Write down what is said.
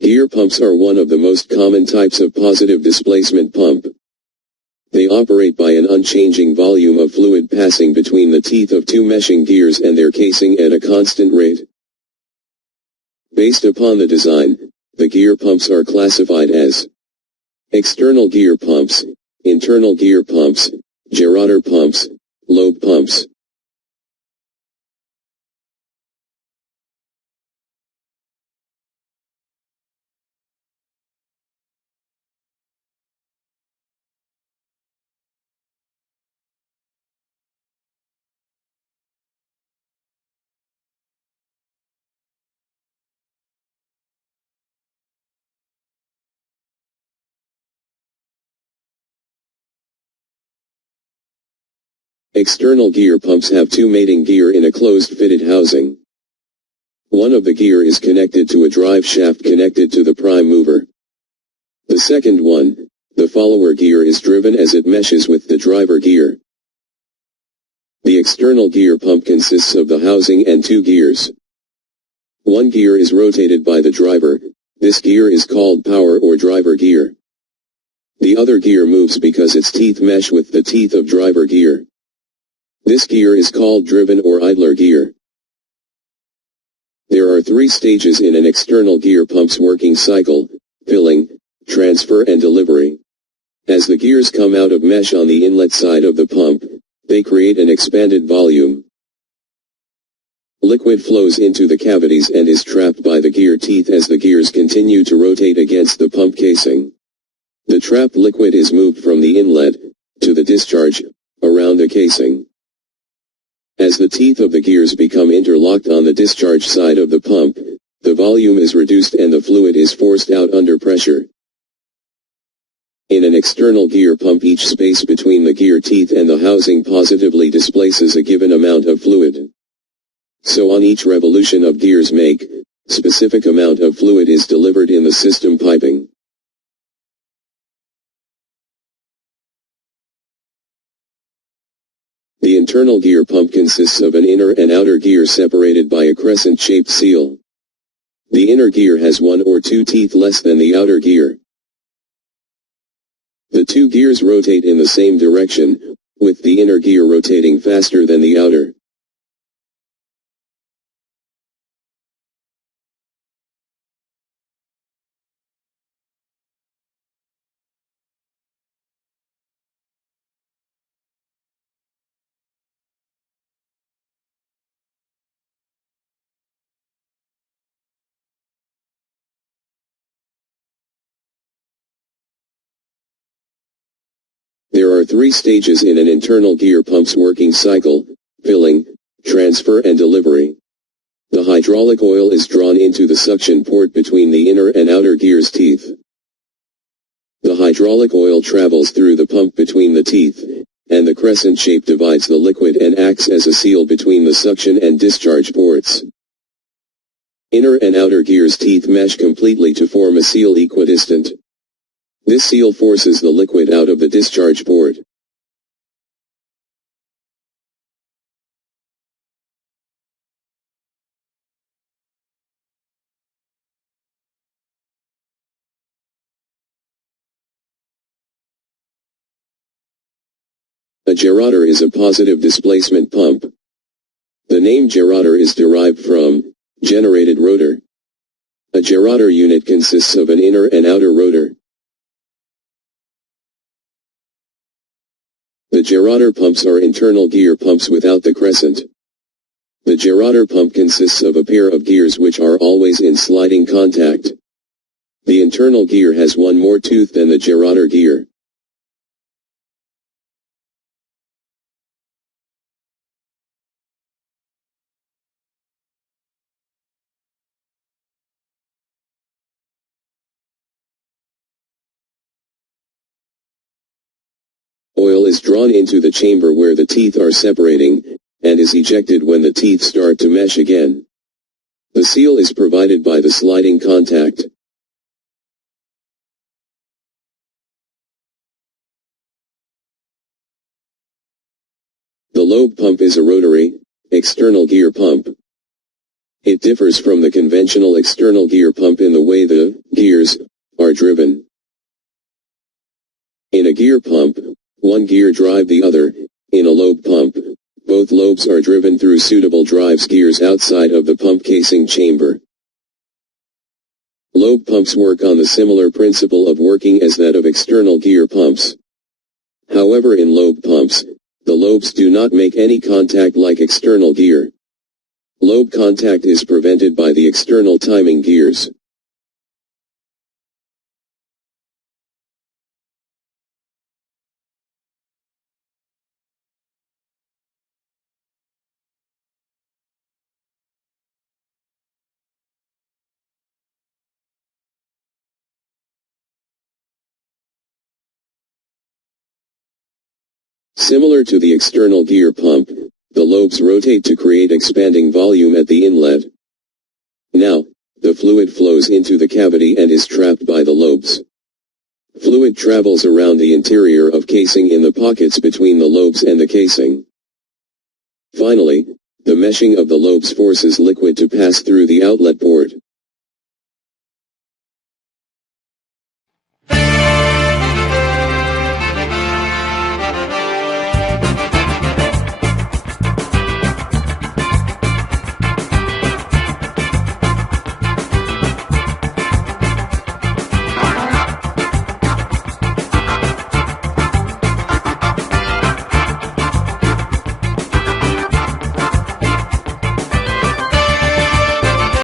Gear pumps are one of the most common types of positive displacement pump. They operate by an unchanging volume of fluid passing between the teeth of two meshing gears and their casing at a constant rate. Based upon the design, the gear pumps are classified as external gear pumps, internal gear pumps, gerotor pumps, lobe pumps. External gear pumps have two mating gear in a closed-fitted housing. One of the gear is connected to a drive shaft connected to the prime mover. The second one, the follower gear, is driven as it meshes with the driver gear. The external gear pump consists of the housing and two gears. One gear is rotated by the driver. This gear is called power or driver gear. The other gear moves because its teeth mesh with the teeth of driver gear. This gear is called driven or idler gear. There are three stages in an external gear pump's working cycle: filling, transfer and delivery. As the gears come out of mesh on the inlet side of the pump, they create an expanded volume. Liquid flows into the cavities and is trapped by the gear teeth as the gears continue to rotate against the pump casing. The trapped liquid is moved from the inlet to the discharge around the casing. As the teeth of the gears become interlocked on the discharge side of the pump, the volume is reduced and the fluid is forced out under pressure. In an external gear pump, each space between the gear teeth and the housing positively displaces a given amount of fluid. So on each revolution of gears make, specific amount of fluid is delivered in the system piping. The internal gear pump consists of an inner and outer gear separated by a crescent-shaped seal. The inner gear has one or two teeth less than the outer gear. The two gears rotate in the same direction, with the inner gear rotating faster than the outer. There are three stages in an internal gear pump's working cycle: filling, transfer and delivery. The hydraulic oil is drawn into the suction port between the inner and outer gear's teeth. The hydraulic oil travels through the pump between the teeth, and the crescent shape divides the liquid and acts as a seal between the suction and discharge ports. Inner and outer gear's teeth mesh completely to form a seal equidistant. This seal forces the liquid out of the discharge port. A gerotor is a positive displacement pump. The name gerotor is derived from generated rotor. A gerotor unit consists of an inner and outer rotor. The gerotor pumps are internal gear pumps without the crescent. The gerotor pump consists of a pair of gears which are always in sliding contact. The internal gear has one more tooth than the gerotor gear. Oil is drawn into the chamber where the teeth are separating, and is ejected when the teeth start to mesh again. The seal is provided by the sliding contact. The lobe pump is a rotary, external gear pump. It differs from the conventional external gear pump in the way the gears are driven. In a gear pump, one gear drives the other. In a lobe pump, both lobes are driven through suitable drives gears outside of the pump casing chamber. Lobe pumps work on the similar principle of working as that of external gear pumps. However, in lobe pumps, the lobes do not make any contact like external gear. Lobe contact is prevented by the external timing gears. Similar to the external gear pump, the lobes rotate to create expanding volume at the inlet. Now, the fluid flows into the cavity and is trapped by the lobes. Fluid travels around the interior of casing in the pockets between the lobes and the casing. Finally, the meshing of the lobes forces liquid to pass through the outlet port.